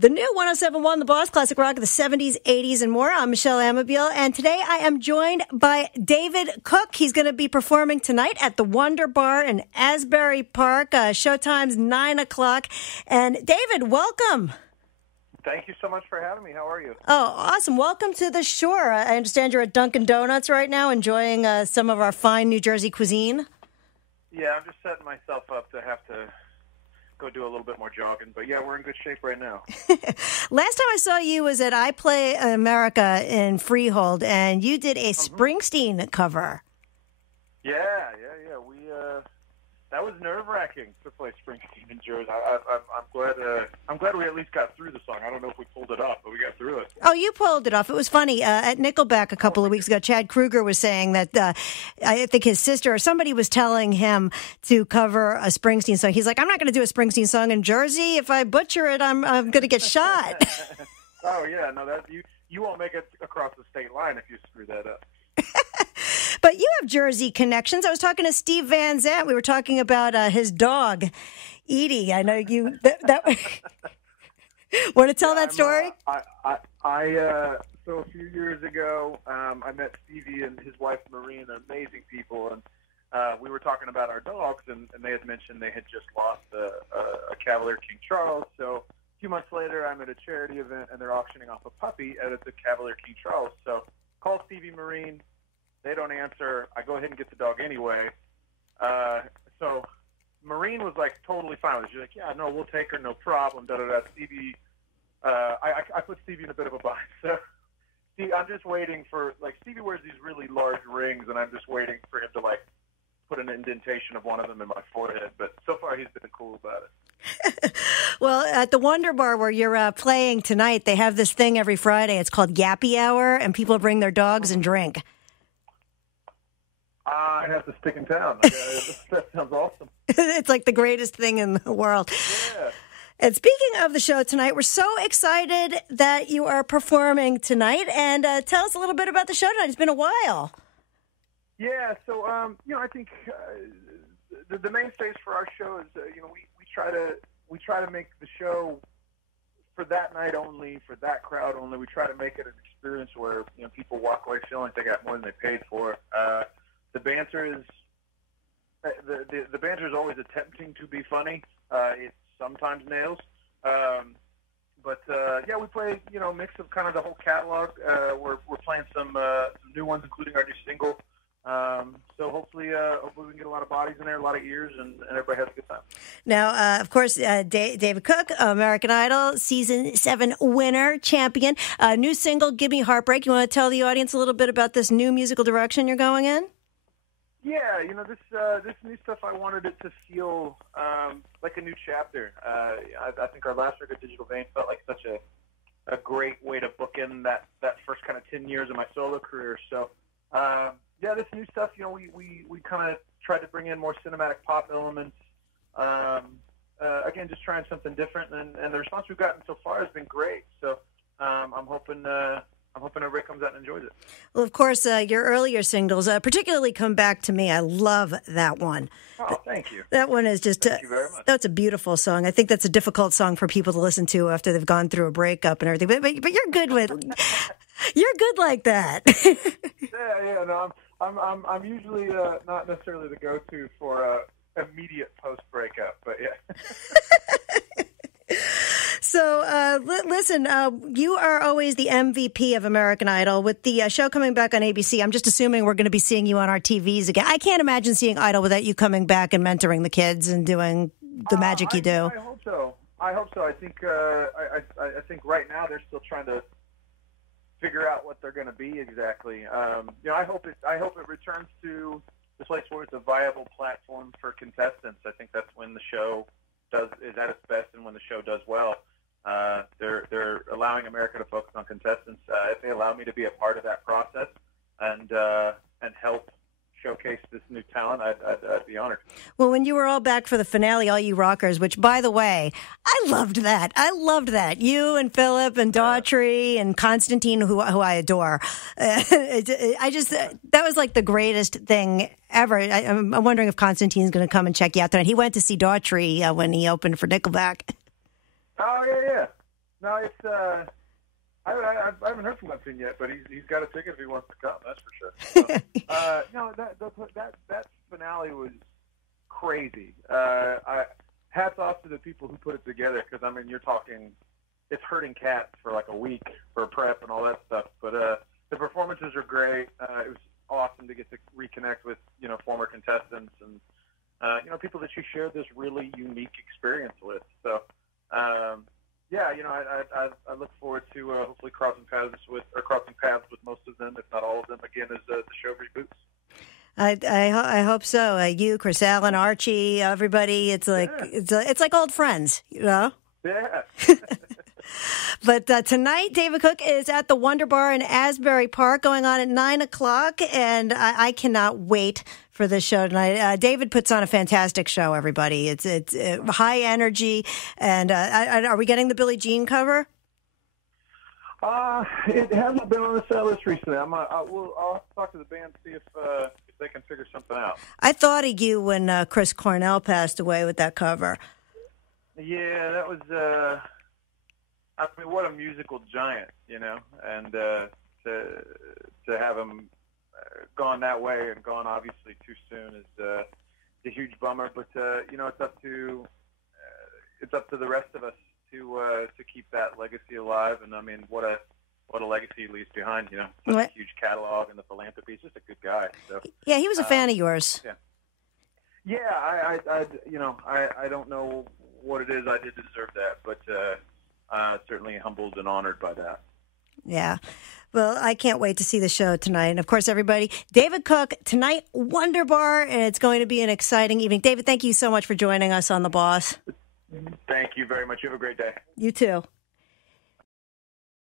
The new 107.1 The Boss, classic rock of the 70s, 80s, and more. I'm Michele Amabile, and today I am joined by David Cook. He's going to be performing tonight at the Wonder Bar in Asbury Park. Showtime's 9 o'clock. And David, welcome. Thank you so much for having me. How are you? Oh, awesome. Welcome to the shore. I understand you're at Dunkin' Donuts right now, enjoying some of our fine New Jersey cuisine. Yeah, I'm just setting myself up to have to go do a little bit more jogging. But yeah, we're in good shape right now. Last time I saw you was at I Play America in Freehold, and you did a Springsteen cover. Yeah. That was nerve-wracking to play Springsteen in Jersey. I'm glad we at least got through the song. I don't know if we pulled it off, but we got through it. Oh, you pulled it off. It was funny. At Nickelback a couple of weeks ago, Chad Kroeger was saying that I think his sister or somebody was telling him to cover a Springsteen song. He's like, I'm not going to do a Springsteen song in Jersey. If I butcher it, I'm going to get shot. Oh, yeah. No, you won't make it across the state line if you screw that up. But you have Jersey connections. I was talking to Steven Van Zandt. We were talking about his dog, Edie. I know you. Want to tell that story? So a few years ago, I met Stevie and his wife Maureen, amazing people, and we were talking about our dogs, and they had mentioned they had just lost a Cavalier King Charles. So a few months later, I'm at a charity event, and they're auctioning off a puppy at the Cavalier King Charles. So call Stevie, Maureen. They don't answer. I go ahead and get the dog anyway. So Maureen was like totally fine with it. She's like, yeah, no, we'll take her, no problem. Stevie, I put Stevie in a bit of a bind. So I'm just waiting for, like, Stevie wears these really large rings, and I'm just waiting for him to, like, put an indentation of one of them in my forehead. But so far he's been cool about it. Well, at the Wonder Bar where you're playing tonight, they have this thing every Friday. It's called Yappy Hour, and people bring their dogs and drink. I have to stick in town. That sounds awesome. It's like the greatest thing in the world. Yeah. And speaking of the show tonight, we're so excited that you are performing tonight. And tell us a little bit about the show tonight. It's been a while. Yeah, so I think the mainstays for our show is we try to make the show for that night only, for that crowd only. We try to make it an experience where people walk away feeling like they got more than they paid for. The banter is the banter is always attempting to be funny. It sometimes nails, but we play a mix of kind of the whole catalog. We're playing some new ones, including our new single. So hopefully we can get a lot of bodies in there, a lot of ears, and everybody has a good time. Now, of course, David Cook, American Idol Season 7 winner, champion. New single, Gimme Heartbreak. You want to tell the audience a little bit about this new musical direction you're going in? Yeah, this new stuff, I wanted it to feel like a new chapter. I think our last record, Digital Vein, felt like such a great way to bookend that first kind of 10 years of my solo career. So, this new stuff, we kind of tried to bring in more cinematic pop elements. Again, just trying something different, and the response we've gotten so far has been great. So, I'm hoping everybody comes out and enjoys it. Well, of course, your earlier singles, particularly Come Back to Me. I love that one. Oh, thank you. That one is just, thank you very much. That's a beautiful song. I think that's a difficult song for people to listen to after they've gone through a breakup and everything. But you're good with, you're good like that. Yeah. No, I'm usually not necessarily the go-to for immediate post-breakup, but yeah. So, listen, you are always the MVP of American Idol. With the show coming back on ABC, I'm just assuming we're going to be seeing you on our TVs again. I can't imagine seeing Idol without you coming back and mentoring the kids and doing the magic you do. I hope so. I think I think right now they're still trying to figure out what they're going to be exactly. I hope it returns to the place where it's a viable platform for contestants. I think that's when the show is at its best and when the show does well. They're allowing America to focus on contestants. If they allow me to be a part of that process and help showcase this new talent, I'd be honored. Well, when you were all back for the finale, All You Rockers, which, by the way, I loved that. You and Philip and Daughtry and Constantine, who I adore. That was like the greatest thing ever. I'm wondering if Constantine's going to come and check you out tonight. He went to see Daughtry when he opened for Nickelback. Oh, yeah. No, it's I haven't heard from Clinton yet, but he's got a ticket if he wants to come. That's for sure. So, no, that finale was crazy. Hats off to the people who put it together, because I mean, you're talking, it's herding cats for like a week for prep and all that stuff. But the performances are great. It was awesome to get to reconnect with former contestants and people that you shared this really unique experience with. So. Yeah, I look forward to hopefully crossing paths with most of them, if not all of them, again as the show reboots. I hope so. You, Chris Allen, Archie, everybody. It's like it's like old friends, Yeah. But tonight, David Cook is at the Wonder Bar in Asbury Park, going on at 9:00, and I cannot wait for this show tonight. David puts on a fantastic show. Everybody, it's high energy, and are we getting the Billie Jean cover? It hasn't been on the set list recently. I'll talk to the band, see if they can figure something out. I thought of you when Chris Cornell passed away with that cover. Yeah, that was. I mean, what a musical giant, and to have him gone that way and gone obviously too soon is a huge bummer. But it's up to the rest of us to keep that legacy alive. And I mean, what a legacy he leaves behind. Such a huge catalog and the philanthropy. He's just a good guy. So yeah, he was a fan of yours. Yeah. I don't know what it is I did to deserve that, but. Certainly humbled and honored by that. Yeah. Well, I can't wait to see the show tonight. And, of course, everybody, David Cook, tonight, Wonder Bar, and it's going to be an exciting evening. David, thank you so much for joining us on The Boss. Thank you very much. You have a great day. You too.